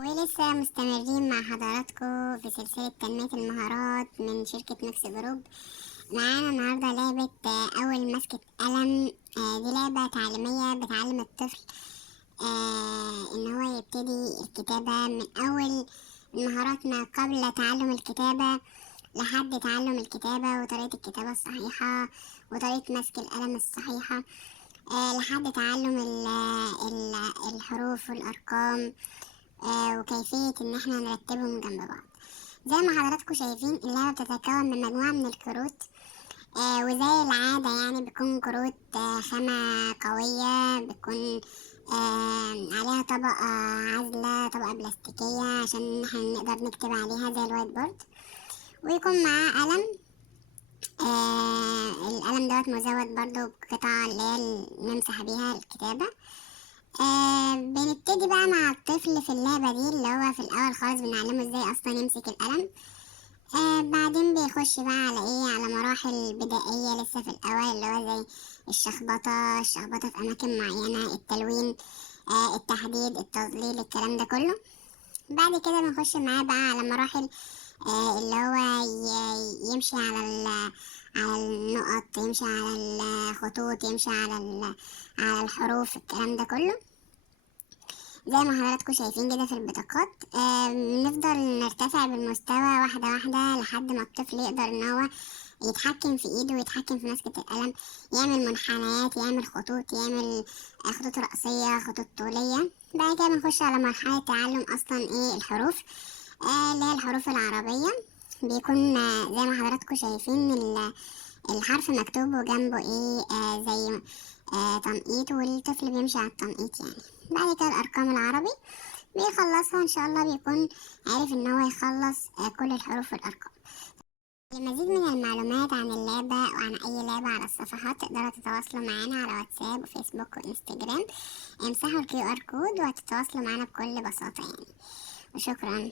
ولسه مستمرين مع حضراتكم في سلسلة تنمية المهارات من شركة ميكس جروب. معانا النهاردة لعبة أول مسكة قلم. دي لعبة تعليمية بتعلم الطفل إن هو يبتدي الكتابة من أول المهارات ما قبل تعلم الكتابة لحد تعلم الكتابة وطريقة الكتابة الصحيحة وطريقة مسك القلم الصحيحة، لحد تعلم الحروف والأرقام، وكيفية إن احنا نرتبهم جنب بعض. زي ما حضراتكم شايفين اللعبة بتتكون من مجموعة من الكروت، وزي العادة يعني بتكون كروت خامة قوية، بتكون عليها طبقة عازلة، طبقة بلاستيكية عشان احنا نقدر نكتب عليها زي الوايت بورد، ويكون معاه قلم. القلم دوت مزود برضو بقطعة اللي هي نمسح بيها الكتابة. بنبتدي بقى مع الطفل في اللعبة دي اللي هو في الأول خالص بنعلمه ازاي أصلا يمسك القلم. بعدين بيخش بقى على ايه، على مراحل بدائية لسه في الأول اللي هو زي الشخبطة في أماكن معينة، التلوين، التحديد، التظليل، الكلام ده كله. بعد كده بنخش معاه بقى على مراحل اللي هو يمشي على النقط، يمشي على الخطوط، يمشي على الحروف، الكلام ده كله. زي ما حضراتكم شايفين كده في البطاقات. بنفضل نرتفع بالمستوى واحدة واحدة لحد ما الطفل يقدر ان هو يتحكم في ايده ويتحكم في مسكة القلم، يعمل منحنيات، يعمل خطوط، يعمل خطوط رأسية، خطوط طولية. بعد كده بنخش على مرحلة تعلم اصلا ايه الحروف، اللي هي الحروف العربية. بيكون زي ما حضراتكم شايفين الحرف مكتوب وجنبه ايه، زي تنقيط، والطفل بيمشي على التنقيط يعني. بعد كده الأرقام العربي بيخلصها إن شاء الله، بيكون عارف إن هو يخلص كل الحروف والأرقام. لمزيد من المعلومات عن اللعبة وعن أي لعبة على الصفحات تقدروا تتواصلوا معنا على واتساب وفيسبوك وإنستجرام. امسحوا الQR كود وهتتواصلوا معنا بكل بساطة يعني. وشكرا.